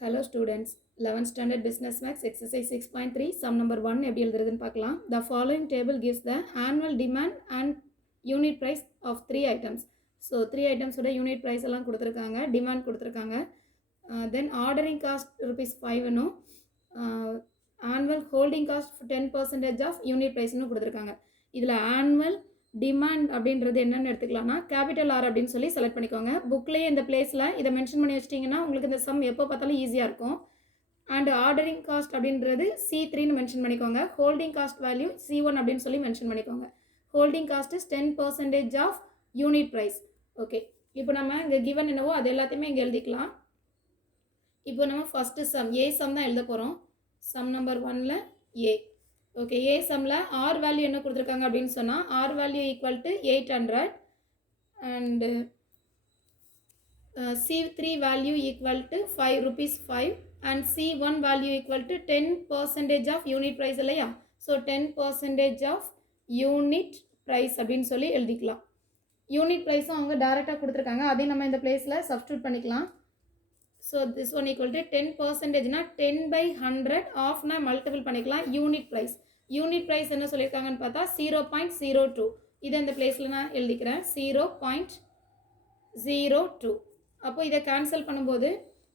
Hello students, 11th standard business max exercise 6.3 sum number 1 எப்படி எழுதுறதுன்னு பார்க்கலாம். The following table gives the annual demand and unit price of 3 items. So 3 items ஓட unit price எல்லாம் கொடுத்திருக்காங்க, demand கொடுத்திருக்காங்க. Then ordering cost rupees 5 னும் annual holding cost 10% of unit price னு கொடுத்திருக்காங்க. இதுல annual டிமாண்ட் அப்படின்றது என்னன்னு எடுத்துக்கலாம்னா கேபிட்டல் ஆர் அப்படின்னு சொல்லி செலக்ட் பண்ணிக்கோங்க. புக்லேயே இந்த பிளேஸில் இதை மென்ஷன் பண்ணி வச்சிட்டிங்கன்னா உங்களுக்கு இந்த சம் எப்போ பார்த்தாலும் ஈஸியாக இருக்கும். அண்ட் ஆர்டரிங் காஸ்ட் அப்படின்றது C3ன்னு மென்ஷன் பண்ணிக்கோங்க. ஹோல்டிங் காஸ்ட் வேல்யூ C1 அப்படின்னு சொல்லி மென்ஷன் பண்ணிக்கோங்க. Holding cost is 10% of unit price. Okay, இப்போ நம்ம இங்கே கிவன் என்னவோ அது எல்லாத்தையுமே இங்கே எழுதிக்கலாம். இப்போ நம்ம ஃபஸ்ட்டு சம் ஏ சம் தான் எழுத போகிறோம். சம் நம்பர் 1ல் ஏ. ஓகே, ஏ சம்மில் ஆர் வேல்யூ என்ன கொடுத்துருக்காங்க அப்படின்னு சொன்னால் R value equal to 800 and C3 value equal to ₹5 and C1 value equal to 10% of unit price இல்லையா? ஸோ 10% ஆஃப் யூனிட் ப்ரைஸ் அப்படின்னு சொல்லி எழுதிக்கலாம். யூனிட் ப்ரைஸும் அவங்க டேரெக்டாக கொடுத்துருக்காங்க, அதையும் நம்ம இந்த பிளேஸில் சப்ஸ்டியூட் பண்ணிக்கலாம். So this one equal to 10%னா 10/100 ஆஃப்னா மல்டிபிள் பண்ணிக்கலாம் யூனிட் ப்ரைஸ். யூனிட் ப்ரைஸ் என்ன சொல்லியிருக்காங்கன்னு பார்த்தா 0.02. இதை இந்த பிளேஸில் நான் எழுதிக்கிறேன் 0.02. அப்போ இதை கேன்சல் பண்ணும்போது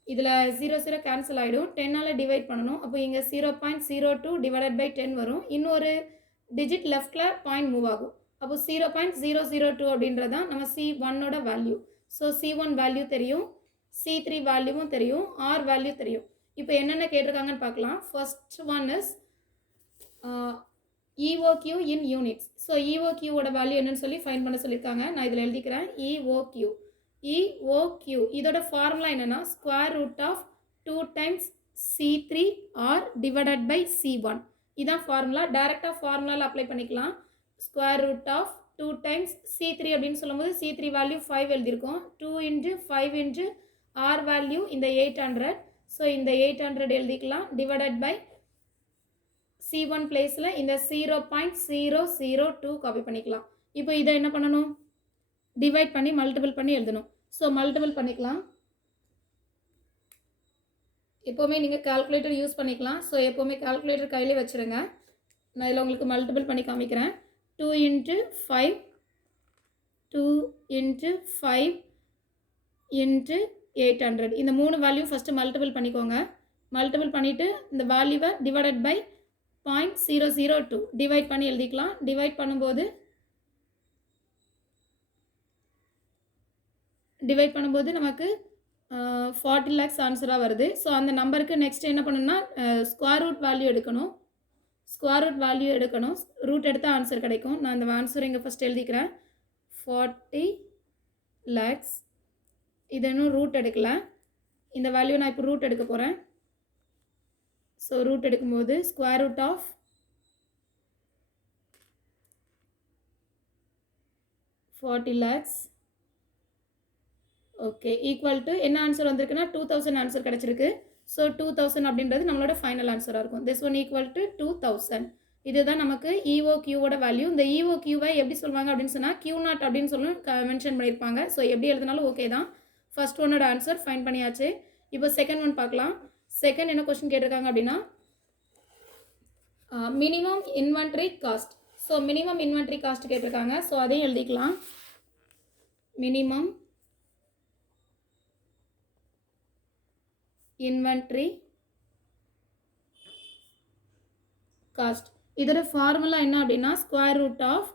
இதில் 0 கேன்சல் ஆகிடும், 10ஆல் டிவைட் பண்ணணும். அப்போ இங்கே 0.02 டிவைடட் பை 10 வரும். இன்னொரு டிஜிட் லெஃப்டில் பாயிண்ட் மூவ் ஆகும். அப்போ 0.002 அப்படின்றதான் நம்ம C1ஓட வேல்யூ. ஸோ C1 வேல்யூ தெரியும், C3 வேல்யூவும் தெரியும், ஆர் வேல்யூ தெரியும். இப்போ என்னென்ன கேட்டிருக்காங்கன்னு பார்க்கலாம். First one is EOQ in units. So EOQவோட வேல்யூ என்னன்னு சொல்லி ஃபைண்ட் பண்ண சொல்லியிருக்காங்க. நான் இதில் எழுதிக்கிறேன் EOQ. இதோட ஃபார்முலா என்னென்னா square root of 2 times C3 R divided by C1. இதான் ஃபார்முலா. டேரெக்டாக ஃபார்முலாவில் அப்ளை பண்ணிக்கலாம். Square root of 2 times C3 அப்படின்னு சொல்லும்போது C3 வேல்யூ 5 எழுதியிருக்கோம். 2 × 5 × ஆர் வேல்யூ இந்த 800. ஸோ இந்த 800 எழுதிக்கலாம் டிவைடட் பை C1 பிளேஸில் இந்த 0.002 காப்பி பண்ணிக்கலாம். இப்போ இதை என்ன பண்ணணும்? டிவைட் பண்ணி மல்டிபிள் பண்ணி எழுதணும். ஸோ மல்டிபிள் பண்ணிக்கலாம். எப்போவுமே நீங்கள் கால்குலேட்டர் யூஸ் பண்ணிக்கலாம். ஸோ எப்போவுமே கால்குலேட்டர் கையிலே வச்சுருங்க. நான் இதில் உங்களுக்கு மல்டிபிள் பண்ணி காமிக்கிறேன். 2 × 5 × 800. இந்த 3 வேல்யூ ஃபஸ்ட்டு மல்டிபிள் பண்ணிக்கோங்க. மல்டிபிள் பண்ணிவிட்டு இந்த வேல்யூவை டிவைடட் பை 0.002 டிவைட் பண்ணி எழுதிக்கலாம். டிவைட் பண்ணும்போது நமக்கு 40 lakhs ஆன்சராக வருது. ஸோ அந்த நம்பருக்கு நெக்ஸ்ட் என்ன பண்ணணும்னா ஸ்கொயர் ரூட் வேல்யூ எடுக்கணும். ரூட் எடுத்தால் ஆன்சர் கிடைக்கும். நான் அந்த ஆன்சர் இங்கே ஃபஸ்ட் எழுதிக்கிறேன் 40 lakhs. இது இன்னும் ரூட் எடுக்கல. இந்த வேல்யூ நான் இப்போ ரூட் எடுக்க போகிறேன். ஸோ ரூட் எடுக்கும்போது square root of 40 lakhs. Okay, equal to என்ன ஆன்சர் வந்திருக்குன்னா 2000 ஆன்சர் கிடச்சிருக்கு. ஸோ 2000 அப்படின்றது நம்மளோட ஃபைனல் ஆன்சராக இருக்கும். This one equal to 2000. இதுதான் நமக்கு EOQவோட வேல்யூ. இந்த EOQவை எப்படி சொல்லுவாங்க அப்படின்னு சொன்னால் Q0 அப்படின்னு சொல்லி மென்ஷன் பண்ணியிருப்பாங்க. ஸோ எப்படி எழுதினாலும் ஓகே தான். ஃபர்ஸ்ட் ஒன்னோட ஆன்சர் ஃபைன் பண்ணியாச்சு. இப்போ செகண்ட் ஒன் பார்க்கலாம். செகண்ட் என்ன கொஸ்டின் கேட்டிருக்காங்க அப்படின்னா minimum inventory cost. So minimum inventory cost கேட்டிருக்காங்க. ஸோ அதையும் எழுதிக்கலாம். Minimum inventory cost. இதோட ஃபார்முலா என்ன அப்படின்னா square root of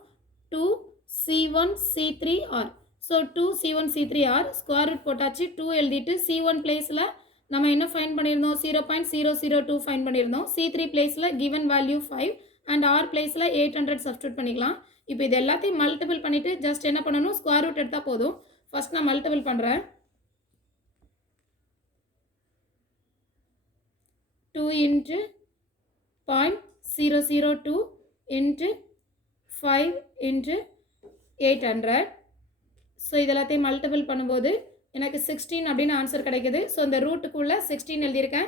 2C1 C3 R. So 2C1 C3 R square root போட்டாச்சு. 2 எழுதிட்டு C1 பிளேஸில் நம்ம என்ன ஃபைன் பண்ணியிருந்தோம் 0.002 ஃபைன் பண்ணியிருந்தோம். C3 பிளேஸில் கிவன் வேல்யூ 5 அண்ட் ஆர் பிளேஸில் 800 சப்ஸ்டியூட் பண்ணிக்கலாம். இப்போ இது எல்லாத்தையும் மல்டிபிள் பண்ணிவிட்டு ஜஸ்ட் என்ன பண்ணணும் ஸ்கொயர் ரூட் எடுத்தால் போதும். ஃபஸ்ட் நான் மல்டிபிள் பண்ணுறேன். 2 × 0.002 × 5 × 800. ஸோ இது எல்லாத்தையும் மல்டிபிள் பண்ணும்போது எனக்கு 16 அப்படின்னு ஆன்சர் கிடைக்குது. ஸோ இந்த ரூட்டுக்குள்ளே 16 எழுதியிருக்கேன்.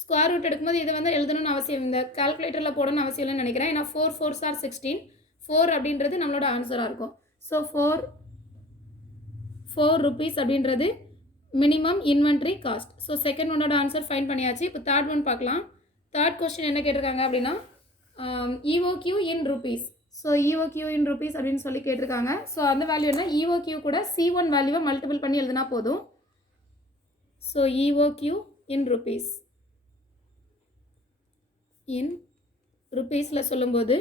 ஸ்கொயர் ரூட் எடுக்கும்போது இது வந்து எழுதணும்னு அவசியம், இந்த கால்குலேட்டரில் போடணும்னு அவசியம் இல்லைன்னு நினைக்கிறேன். ஏன்னா 4 4s are 16. 4 அப்படின்றது நம்மளோட ஆன்சராக இருக்கும். ஸோ 4 rupees அப்படின்றது minimum inventory cost. So second ஒன்னோட ஆன்சர் ஃபைன் பண்ணியாச்சு. இப்போ தேர்ட் ஒன் பார்க்கலாம். தேர்ட் கொஸ்டின் என்ன கேட்டிருக்காங்க அப்படின்னா EOQ இன் ருபீஸ். ஸோ EOQ இன் ருபீஸ் அப்படின்னு சொல்லி கேட்டிருக்காங்க. ஸோ அந்த வேல்யூ என்ன, EOQ கூட C1 வேல்யூவை மல்டிபிள் பண்ணி எழுதுனா போதும். ஸோ EOQ இன் ருபீஸ், இன் ருபீஸில் சொல்லும்போது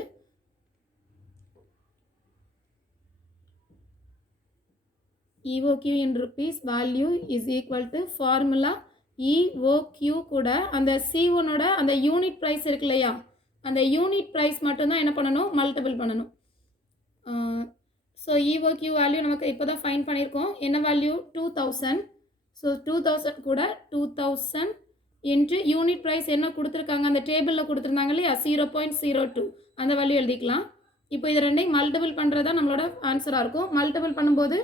EOQ in rupees value is equal to formula EOQ கூட அந்த C1 ஓட அந்த யூனிட் ப்ரைஸ் இருக்கு இல்லையா, அந்த யூனிட் ப்ரைஸ் மட்டும்தான் என்ன பண்ணணும், மல்டிபிள் பண்ணணும். ஸோ EOQ வேல்யூ நமக்கு இப்போ தான் ஃபைன் பண்ணியிருக்கோம். என்ன வேல்யூ, 2000. ஸோ 2000 கூட 2000 இன்ட்டு யூனிட் ப்ரைஸ் என்ன கொடுத்துருக்காங்க, அந்த டேபிளில் கொடுத்துருந்தாங்க இல்லையா 0.02, அந்த வேல்யூ எழுதிக்கலாம். இப்போ இது ரெண்டையும் மல்டிபிள் பண்ணுறது தான் நம்மளோட ஆன்சராக இருக்கும். மல்டிபிள் பண்ணும்போது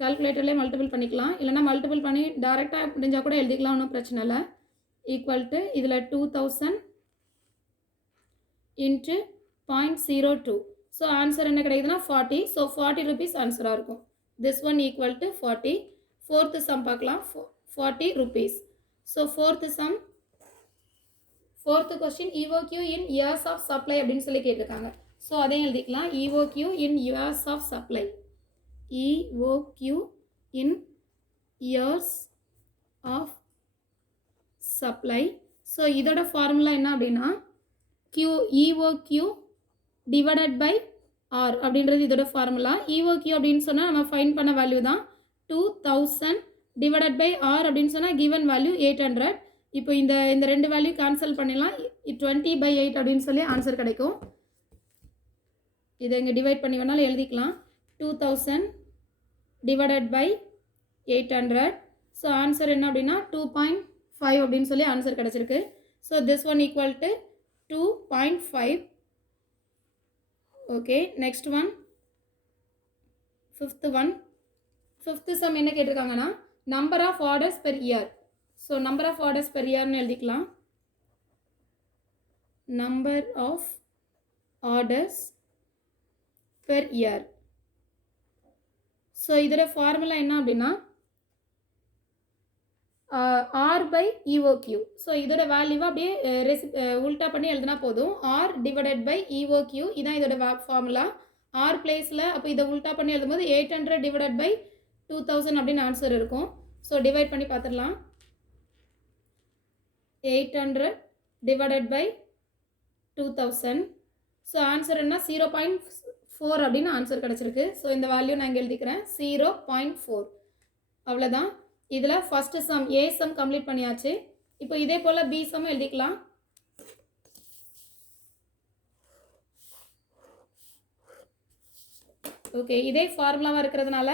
கால்குலேட்டர்லேயே மல்டிபிள் பண்ணிக்கலாம், இல்லைனா மல்டிபிள் பண்ணி டேரெக்டாக முடிஞ்சால் கூட எழுதிக்கலாம், ஒன்றும் பிரச்சனை இல்லை. ஈக்குவல் டு இதில் 2000 இன்ட்டு 0.02. ஸோ ஆன்சர் என்ன கிடைக்குதுன்னா 40. ஸோ 40 ருபீஸ் ஆன்சராக இருக்கும். This one equal to 40. Fourth sum பார்க்கலாம். 40 rupees. So fourth sum, fourth question EOQ in years of supply அப்படின்னு சொல்லி கேட்டிருக்காங்க. ஸோ அதையும் எழுதிக்கலாம். EOQ in years of supply, EOQ in years of supply. So இதோட formula என்ன அப்படின்னா EOQ divided by R அப்படின்றது இதோட ஃபார்முலா. EOQ அப்படின்னு சொன்னால் நம்ம ஃபைன் பண்ண வேல்யூ தான் 2000 divided by R அப்படின்னு சொன்னால் given வேல்யூ 800. இப்போ இந்த ரெண்டு வேல்யூ கேன்சல் பண்ணிடலாம். 20/8 அப்படின்னு சொல்லி ஆன்சர் கிடைக்கும். இதை இங்கே டிவைட் பண்ணி வேணாலும் எழுதிக்கலாம். 2000 divided by 800. ஸோ ஆன்சர் என்ன அப்படின்னா 2.5 அப்படின்னு சொல்லி ஆன்சர் கிடச்சிருக்கு. So this one equal to 2.5. Okay, next one, fifth one. Fifth sum என்ன கேட்டிருக்காங்கன்னா number of orders per year. So number of orders per இயர்னு எழுதிக்கலாம். Number of orders per year. So இதோட ஃபார்முலா என்ன அப்படின்னா R by EOQ. ஸோ இதோட வேல்யூவாக அப்படியே உல்ட்டா பண்ணி எழுதினா போதும். R டிவைடட் பை EOQ, இதான் இதோட ஃபார்முலா. R பிளேஸில் அப்போ இதை உல்ட்டா பண்ணி எழுதும்போது 800 டிவைடட் பை 2000 அப்படின்னு ஆன்சர் இருக்கும். ஸோ டிவைட் பண்ணி பார்த்துடலாம். 800 டிவைடட் பை 2000. ஸோ ஆன்சர் என்ன 0.4 அப்படின்னு ஆன்சர் கிடச்சிருக்கு. ஸோ இந்த வேல்யூ நான் இங்கே எழுதிக்கிறேன் 0.4. அவ்வளோதான். இதில் ஃபஸ்ட்டு சம் ஏ சம் கம்ப்ளீட் பண்ணியாச்சு. இப்போ இதே போல் பி சம் எழுதிக்கலாம். ஓகே, இதே ஃபார்முலாவாக இருக்கிறதுனால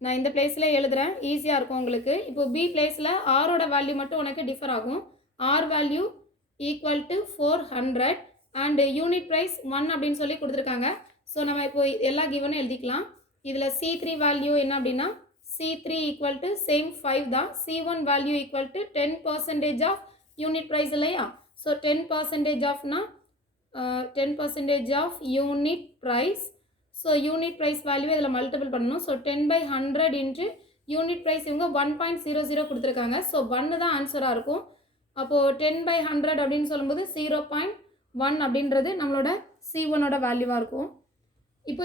நான் இந்த பிளேஸில் எழுதுகிறேன், ஈஸியாக இருக்கும் உங்களுக்கு. இப்போ பி பிளேஸில் ஆரோட வேல்யூ மட்டும் உனக்கு டிஃபர் ஆகும். R value equal to 400 and unit price 1 அப்படின்னு சொல்லி கொடுத்துருக்காங்க. ஸோ நம்ம இப்போ எல்லா கிவனும் எழுதிக்கலாம். இதில் C3 வேல்யூ என்ன அப்படின்னா C3 ஈக்குவல் டு சேம் 5 தான். C1 value equal to 10% of unit price இல்லையா. ஸோ 10% ஆஃப்னா 10% of unit price. So unit price value இதில் மல்டிபிள் பண்ணணும். ஸோ 10/100 இன்ட்டு யூனிட் ப்ரைஸ் இவங்க 1.00 கொடுத்துருக்காங்க. ஸோ 1 தான் ஆன்சராக இருக்கும். அப்போது 10/100 அப்படின்னு சொல்லும்போது 0.1 அப்படின்றது நம்மளோட C1ஓட வேல்யூவாக இருக்கும். இப்போ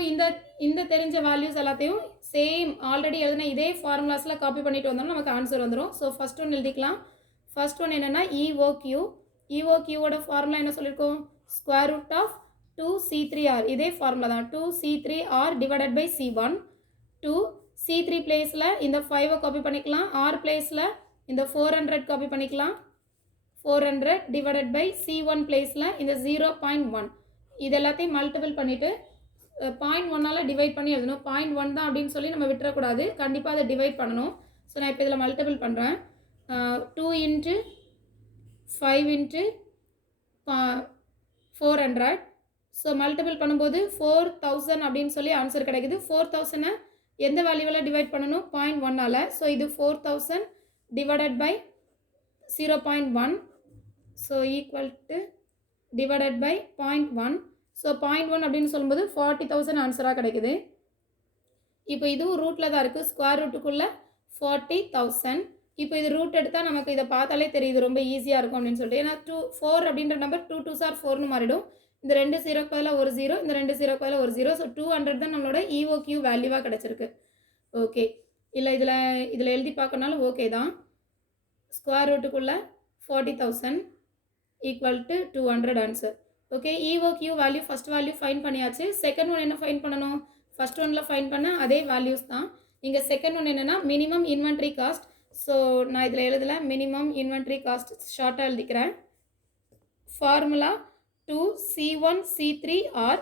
இந்த தெரிஞ்ச வேல்யூஸ் எல்லாத்தையும் சேம் ஆல்ரெடி எழுதின இதே ஃபார்முலாஸில் காப்பி பண்ணிட்டு வந்தோம்னா நமக்கு ஆன்சர் வந்துடும். ஸோ ஃபஸ்ட் ஒன் எழுதிக்கலாம். ஃபஸ்ட் ஒன் என்னென்னா EOQவோட ஃபார்முலா என்ன சொல்லியிருக்கோம், ஸ்கொயர் ரூட் ஆஃப் 2C3R. இதே ஃபார்முலா தான், 2C3R divided by C1. 2C3 பிளேஸில் இந்த 5 காப்பி பண்ணிக்கலாம். R பிளேஸில் இந்த 400 காப்பி பண்ணிக்கலாம். 400 டிவைடட் பை C1 பிளேஸில் இந்த 0.1. இது எல்லாத்தையும் மல்டிபிள் பண்ணிவிட்டு 0.1ஆல் டிவைட் பண்ணி எழுதணும். 0.1 தான் அப்படின்னு சொல்லி நம்ம விட்டுறக்கூடாது, கண்டிப்பாக அதை டிவைட் பண்ணணும். ஸோ நான் இப்போ இதில் மல்டிபிள் பண்ணுறேன். 2 இன்ட்டு 5 இன்ட்டு 400. ஸோ மல்டிபிள் பண்ணும்போது 4000 அப்படின்னு சொல்லி ஆன்சர் கிடைக்குது. 4000 எந்த வேல்யூவில் டிவைட் பண்ணணும், 0.1ஆல். ஸோ இது 4000 divided by 0.1. So equal to divided by 0.1. So 0.1 அப்படின்னு சொல்லும்போது 40,000 ஆன்சராக கிடைக்குது. இப்போ இதுவும் ரூட்டில் தான் இருக்குது, ஸ்கொயர் ரூட்டுக்குள்ளே 40,000. இப்போ இது ரூட் எடுத்தால் நமக்கு இதை பார்த்தாலே தெரியுது ரொம்ப ஈஸியாக இருக்கும் அப்படின்னு சொல்லிட்டு. ஏன்னா 4 அப்படின்ற நம்பர் 2 2s are 4ன்னு மாறிடும். இந்த 2 0க்கு பதிலாக ஒரு 0, இந்த 2 0க்கு பதிலாக ஒரு 0. ஸோ 200 தான் நம்மளோட EOQ வேல்யூவாக கிடச்சிருக்கு. ஓகே, இல்லை இதில் எழுதி பார்க்கறனாலும் ஓகே தான். ஸ்கொயர் ரூட்டுக்குள்ளே 40,000 equal to 200 answer. Okay, EOQ value first value find பண்ணியாச்சு. செகண்ட் ஒன் என்ன ஃபைன் பண்ணணும்? ஃபஸ்ட் ஒனில் ஃபைன் பண்ண அதே வேல்யூஸ் தான். இங்கே செகண்ட் ஒன் என்னென்னா மினிமம் இன்வென்ட்ரி காஸ்ட். ஸோ நான் இதில் எழுதலை, மினிமம் இன்வென்ட்ரி காஸ்ட் ஷார்ட்டாக எழுதிக்கிறேன். Formula 2C1 C3 R.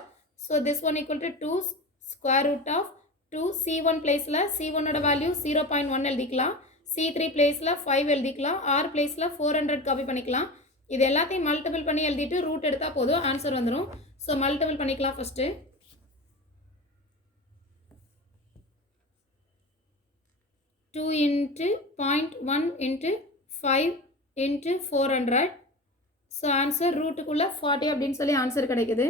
So this one equal to 2 square root of 2 C1 பிளேஸில் C1ஓட வேல்யூ 0.1 எழுதிக்கலாம், C3 பிளேஸில் 5 எழுதிக்கலாம், R பிளேஸில் 400 காப்பி பண்ணிக்கலாம். இது எல்லாத்தையும் மல்டிபிள் பண்ணி எழுதிட்டு ரூட் எடுத்தால் போதும், ஆன்சர் வந்துடும். ஸோ மல்டிபிள் பண்ணிக்கலாம். First 2 into 0.1 into 5 into 400. So answer ரூட்டுக்குள்ளே 40 அப்படின்னு சொல்லி ஆன்சர் கிடைக்குது.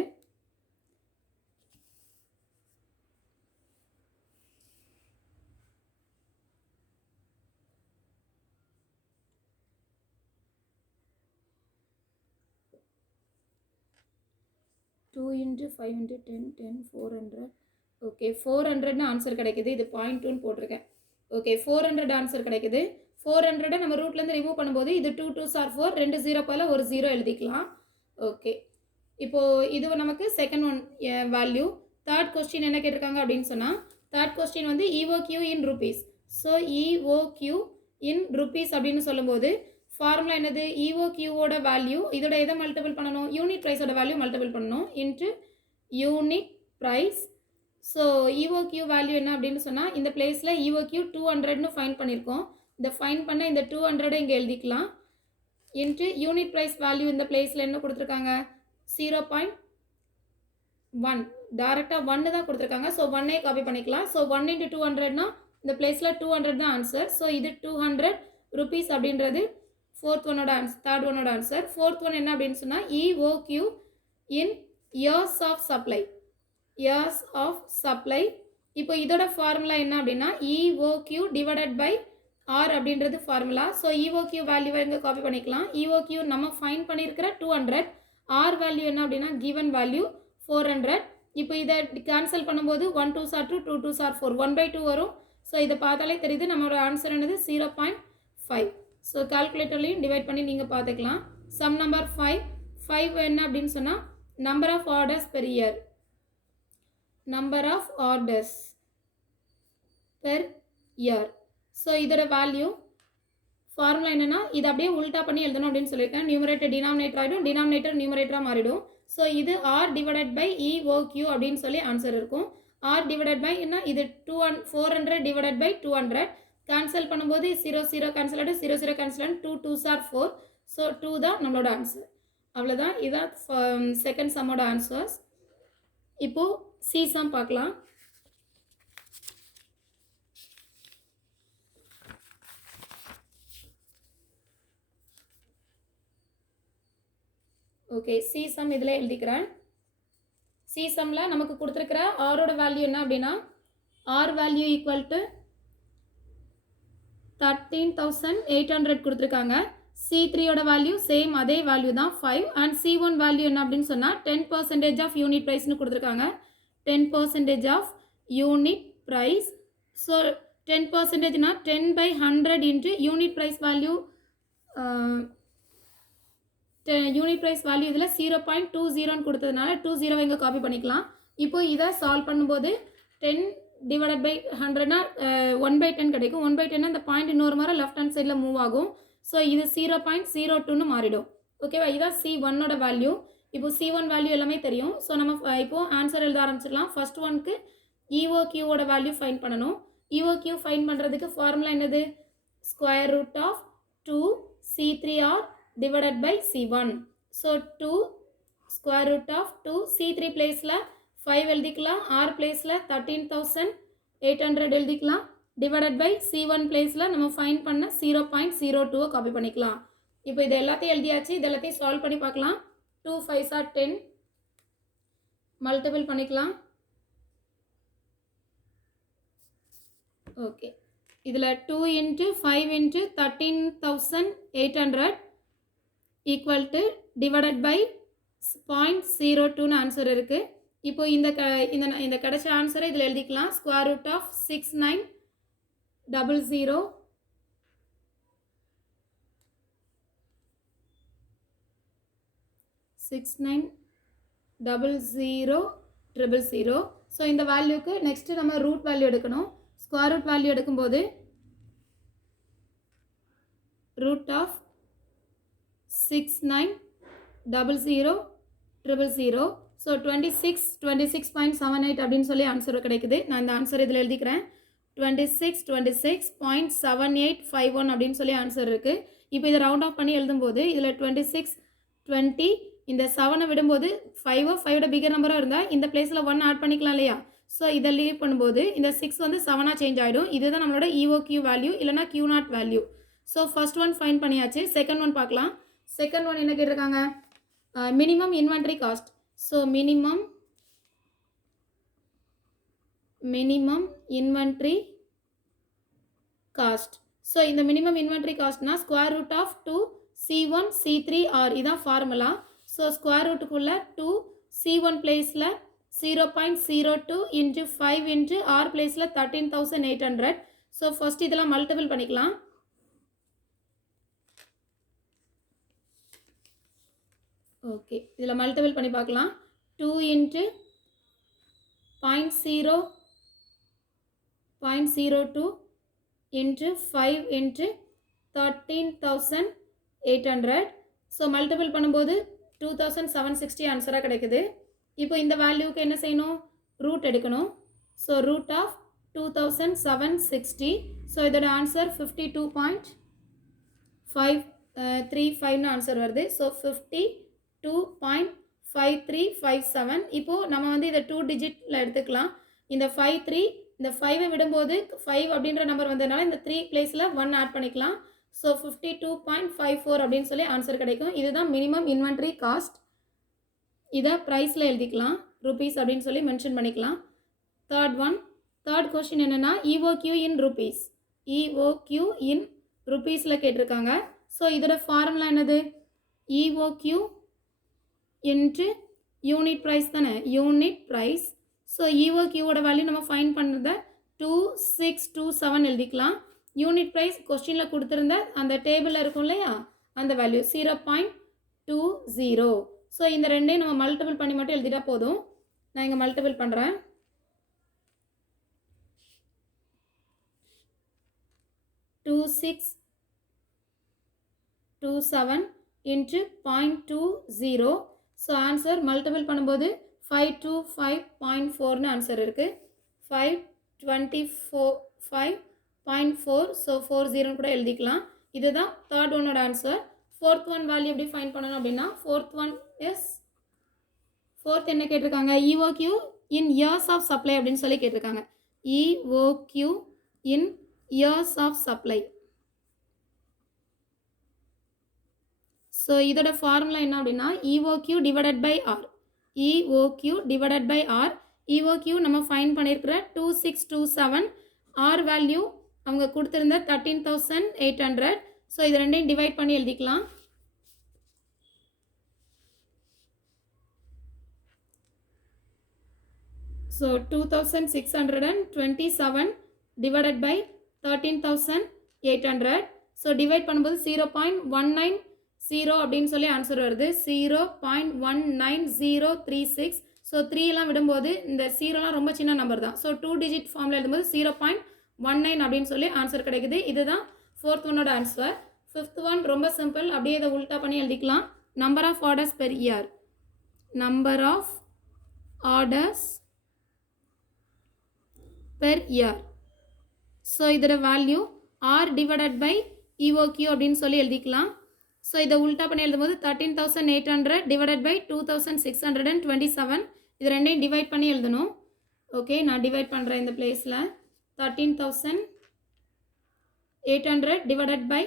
Two into 5 into 10 400. ஓகே, 400ன்னு ஆன்சர் கிடைக்குது. இது 0.2ன்னு போட்டிருக்கேன். ஓகே, 400 ஆன்சர் கிடைக்குது. 400 நம்ம ரூட்லேருந்து ரிமூவ் பண்ணும்போது இது 2 2s are 4, 2 0 போல் ஒரு 0 எழுதிக்கலாம். ஓகே, இப்போது இது நமக்கு second one value. Third question என்ன கேட்டிருக்காங்க அப்படின்னு சொன்னால், தேர்ட் கொஸ்டின் வந்து EOQ இன் ருபீஸ். ஸோ EOQ இன் ருபீஸ் அப்படின்னு சொல்லும்போது ஃபார்முலா என்னது? EOQவோட வேல்யூ இதோட எதை மல்டிபிள் பண்ணணும்? யூனிட் ப்ரைஸோட வேல்யூ மல்டிபிள் பண்ணணும் into unit price. So EOQ value என்ன அப்படின்னு சொன்னால், இந்த பிளேஸில் EOQ 200ன்னு ஃபைன் பண்ணியிருக்கோம். இந்த ஃபைன் பண்ண இந்த 200 இங்கே எழுதிக்கலாம் இன்ட்டு யூனிட் ப்ரைஸ் வேல்யூ இந்த பிளேஸில் என்ன கொடுத்துருக்காங்க? 0.1. டேரெக்டாக 1 தான் கொடுத்துருக்காங்க. ஸோ 1ஐ காப்பி பண்ணிக்கலாம். ஸோ 1 into 200னா இந்த பிளேஸில் 200 தான் ஆன்சர். ஸோ இது 200 ருபீஸ் அப்படின்றது ஃபோர்த் ஒனோட ஆன்சர், தேர்ட் ஒனோட ஆன்சர். ஃபோர்த் ஒன் என்ன அப்படின்னு சொன்னால் EOQ in years of supply. Years of supply. இப்போ இதோட ஃபார்முலா என்ன அப்படின்னா EOQ டிவைடட் பை R அப்படின்றது ஃபார்முலா. ஸோ EOQ வேல்யூவை இங்கே காப்பி பண்ணிக்கலாம். EOQ நம்ம ஃபைன் பண்ணியிருக்கிற 200, R வேல்யூ என்ன அப்படின்னா கிவன் வேல்யூ 400. இப்போ இதை கேன்சல் பண்ணும்போது 1 2s are 2, 2 2s are 4, 1/2 வரும். ஸோ இதை பார்த்தாலே தெரியுது நம்மளோட ஆன்சர் என்னது 0.5. ஸோ கால்குலேட்டர்லையும் டிவைட் பண்ணி நீங்கள் பார்த்துக்கலாம். சம் நம்பர் 5 என்ன அப்படின்னு சொன்னால் number of orders per year. Number of orders per year. So இதோட வேல்யூ ஃபார்முலா என்னென்னா இது அப்படியே உல்ட்டா பண்ணி எழுதணும் அப்படின்னு சொல்லியிருக்கேன். நியூமரேட்டர் டினாமினேட்டர் ஆகிடும், டினாமினேட்டர் நியூமரேட்டராக மாறிடும். ஸோ இது R டிவைடட் பை EOQ அப்படின்னு சொல்லி ஆன்சர் இருக்கும். R டிவைடட் பை என்ன? இது 400 டிவைடட் பை 200. கேன்சல் பண்ணும்போது 0 0 கேன்சல் ஆகிடும், 0 0 கேன்சல் ஆகிடும், 2 2s are 4. ஸோ 2 தான் நம்மளோட ஆன்சர். அவ்வளோதான், இதான் செகண்ட் சம்மோட ஆன்சர்ஸ். இப்போது சி சம் பார்க்கலாம். ஓகே, சி சம் இதில் எழுதிக்கிறேன். சி சம்மில் நமக்கு கொடுத்துருக்கிற ஆரோட வேல்யூ என்ன அப்படின்னா ஆர் வேல்யூ ஈக்குவல் டு 13,800 கொடுத்துருக்காங்க. C3யோட வேல்யூ சேம் அதே வேல்யூ தான் 5. அண்ட் C1 வேல்யூ என்ன அப்படின்னு சொன்னால் 10% ஆஃப் யூனிட் ப்ரைஸ்னு கொடுத்துருக்காங்க. 10% ஆஃப் யூனிட் ப்ரைஸ். ஸோ 10%னா 10/100 into unit price value. Unit price value இதில் 0.20 கொடுத்ததுனால 20 இங்கே காப்பி பண்ணிக்கலாம். இப்போ இதை சால்வ் பண்ணும்போது 10 டிவைடட் பை 100னா 1/10 கிடைக்கும். 1/10 இந்த பாயிண்ட் இன்னொரு மாதிரி லெஃப்ட் ஹேண்ட் சைடில் மூவ் ஆகும். ஸோ இது 0.02ன்னு மாறிடும். ஓகேவா? இதுதான் C1ஓட வேல்யூ. இப்போ C1 வேல்யூ எல்லாமே தெரியும். ஸோ நம்ம இப்போது ஆன்சர் எழுத ஆரம்பிச்சிடலாம். ஃபர்ஸ்ட் ஒனுக்கு EOQவோட வேல்யூ ஃபைன் பண்ணணும். EOQ ஃபைன் பண்ணுறதுக்கு ஃபார்முலா என்னது? Square root of 2C3R divided by C1. So 2 square root of 2, C3 placeல 5 எழுதிக்கலாம், R placeல 13,800 எழுதிக்கலாம், divided by C1 placeல நம்ம ஃபைன் பண்ண 0.02 காப்பி பண்ணிக்கலாம். இப்போ இது எல்லாத்தையும் எழுதியாச்சு. இது எல்லாத்தையும் சால்வ் பண்ணி பார்க்கலாம். 2 5s are 10 மல்டிபிள் பண்ணிக்கலாம். ஓகே, இதில் 2 into 5 into 13,800 equal to divided by 0.02 answer இருக்குது. இப்போ இந்த கிடைச்ச ஆன்சரை இதில் எழுதிக்கலாம். Square root of 6900 690000. ஸோ இந்த வேல்யூக்கு நெக்ஸ்ட்டு நம்ம ரூட் வேல்யூ எடுக்கணும். ஸ்கொயர் ரூட் வேல்யூ எடுக்கும்போது ரூட் ஆஃப் 690000. ஸோ 26.78 அப்படின்னு சொல்லி ஆன்சர் கிடைக்குது. நான் இந்த ஆன்சர் இதில் எழுதிக்கிறேன். 26.7851 அப்படின்னு சொல்லி ஆன்சர் இருக்குது. இப்போ இதை ரவுண்ட் ஆஃப் பண்ணி எழுதும்போது இதில் 2620 இந்த 7 விடும்போது 5ஓட பிகர் நம்பராக இருந்தால் இந்த பிளேஸில் 1 ஆட் பண்ணிக்கலாம் இல்லையா? ஸோ இதை லீவ் பண்ணும்போது இந்த 6 வந்து 7ஆக சேஞ்ச் ஆகிடும். இதுதான் நம்மளோட EOQ வேல்யூ இல்லைனா Q0 value. So first one find பண்ணியாச்சு. செகண்ட் ஒன் பார்க்கலாம். செகண்ட் ஒன் என்ன கேட்டிருக்காங்க? Minimum inventory cost. So minimum inventory cost. So இந்த மினிமம் இன்வென்ட்ரி காஸ்ட்னா square root of 2 C1 C3 R இதான் ஃபார்முலா. ஸோ ஸ்கொயர் ரூட்டுக்குள்ளே 2 C1 பிளேஸில் 0.02 into 5 into R பிளேஸில் 13,800. ஸோ ஃபர்ஸ்ட் இதெல்லாம் மல்டிபிள் பண்ணிக்கலாம். ஓகே, இதில் மல்டிபிள் பண்ணி பார்க்கலாம். 2 into 0.02 into 5 into 13,800. So multiple பண்ணும்போது 2760 ஆன்சராக கிடைக்குது. இப்போ இந்த வேல்யூக்கு என்ன செய்யணும்? ரூட் எடுக்கணும். So root of 2760. ஸோ இதோட ஆன்சர் 52.535 ஆன்சர் வருது. ஸோ 52.5357. இப்போது நம்ம வந்து இதை 2 டிஜிட்டில் எடுத்துக்கலாம். இந்த 53 இந்த 5 விடும்போது 5 அப்படின்ற நம்பர் வந்ததுனால இந்த 3 பிளேஸில் 1 ஆட் பண்ணிக்கலாம். ஸோ 52.54 அப்படின்னு சொல்லி ஆன்சர் கிடைக்கும். இதுதான் மினிமம் இன்வென்ட்ரி காஸ்ட். இதை ப்ரைஸில் எழுதிக்கலாம். ருபீஸ் அப்படின்னு சொல்லி மென்ஷன் பண்ணிக்கலாம். தேர்ட் கொஸ்டின் என்னென்னா EOQ இன் ருபீஸ். EOQ இன் ருபீஸில் கேட்டிருக்காங்க. ஸோ இதோட ஃபார்முலா என்னது? EOQ இன்ட்டு யூனிட் ப்ரைஸ் தானே, யூனிட் ப்ரைஸ். ஸோ EOQவோட வேல்யூ நம்ம ஃபைன் பண்ணுறத 2627 எழுதிக்கலாம். யூனிட் ப்ரைஸ் கொஸ்டினில் கொடுத்துருந்த அந்த டேபிளில் இருக்கும் இல்லையா, அந்த வேல்யூ 0.20. ஸோ இந்த ரெண்டையும் நம்ம மல்டிபிள் பண்ணி மட்டும் எழுதிட்டா போதும். நான் இங்கே மல்டிபிள் பண்ணுறேன். 2627 into 0.20. ஸோ ஆன்சர் மல்டிபிள் பண்ணும்போது 525.4ன்னு ஆன்சர் இருக்குது. 524.4. ஸோ 40 கூட எழுதிக்கலாம். இதுதான் தேர்ட் ஒன்னோட ஆன்சர். ஃபோர்த் ஒன் வேல்யூ எப்படி ஃபைன் பண்ணணும் அப்படின்னா, ஃபோர்த் என்ன கேட்டிருக்காங்க? EOQ in years of supply அப்படின்னு சொல்லி கேட்டிருக்காங்க. EOQ in years of supply. So இதோட ஃபார்முலா என்ன அப்படின்னா EOQ divided by R. EOQ divided by R. EOQ நம்ம ஃபைன் பண்ணியிருக்கிற 2627. R வேல்யூ அவங்க கொடுத்துருந்த 13,800. ஸோ இது ரெண்டையும் டிவைட் பண்ணி எழுதிக்கலாம். So 2627 divided by 13,800. So divide பண்ணும்போது 0.190 அப்படின்னு சொல்லி ஆன்சர் வருது. 0.19036. ஸோ 3 விடும்போது இந்த 0 ரொம்ப சின்ன நம்பர் தான். ஸோ 2 டிஜிட் ஃபார்மில் எழுதும்போது 0.19 அப்படின்னு சொல்லி ஆன்சர் கிடைக்குது. இதுதான் ஃபோர்த் ஒன்னோட ஆன்சர். ஃபிஃப்த் ஒன் ரொம்ப சிம்பிள். அப்படியே இதை உல்ட்டா பண்ணி எழுதிக்கலாம். Number of orders per year. Number of orders per year. So இதோட value R divided by EOQ அப்படின்னு சொல்லி எழுதிக்கலாம். ஸோ இதை உல்ட்டா பண்ணி எழுதும்போது 13,800 டிவைடட் பை 2,627. இது ரெண்டையும் டிவைட் பண்ணி எழுதணும். ஓகே, நான் டிவைட் பண்ணுறேன் இந்த பிளேஸில். 13,800 டிவைடட் பை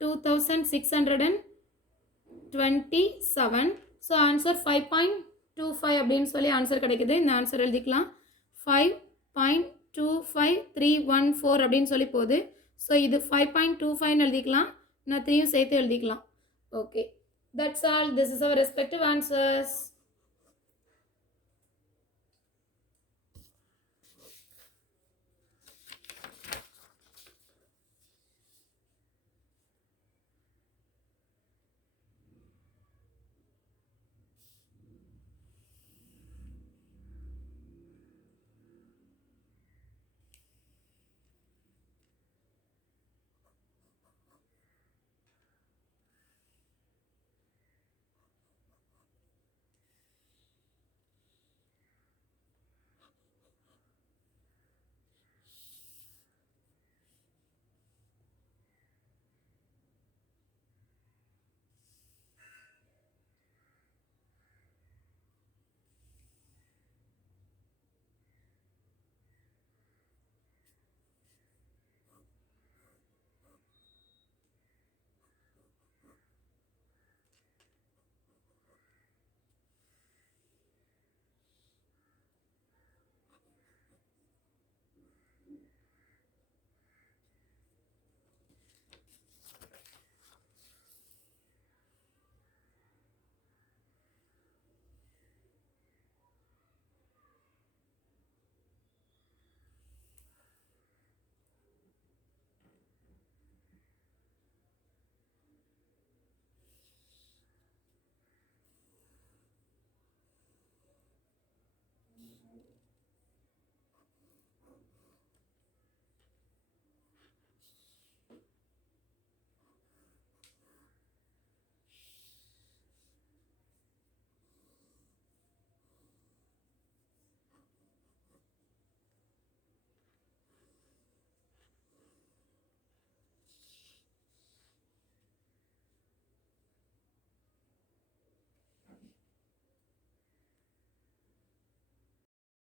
2,627. ஸோ ஆன்சர் 5.25 அப்படின்னு சொல்லி ஆன்சர் கிடைக்குது. இந்த ஆன்சர் எழுதிக்கலாம். 5.25 5.25314 அப்படின்னு சொல்லி போகுது. ஸோ இது 5.25ன்னு எழுதிக்கலாம். நான் 3யும் சேர்த்து எழுதிக்கலாம். Okay, that's all. This is our respective answers.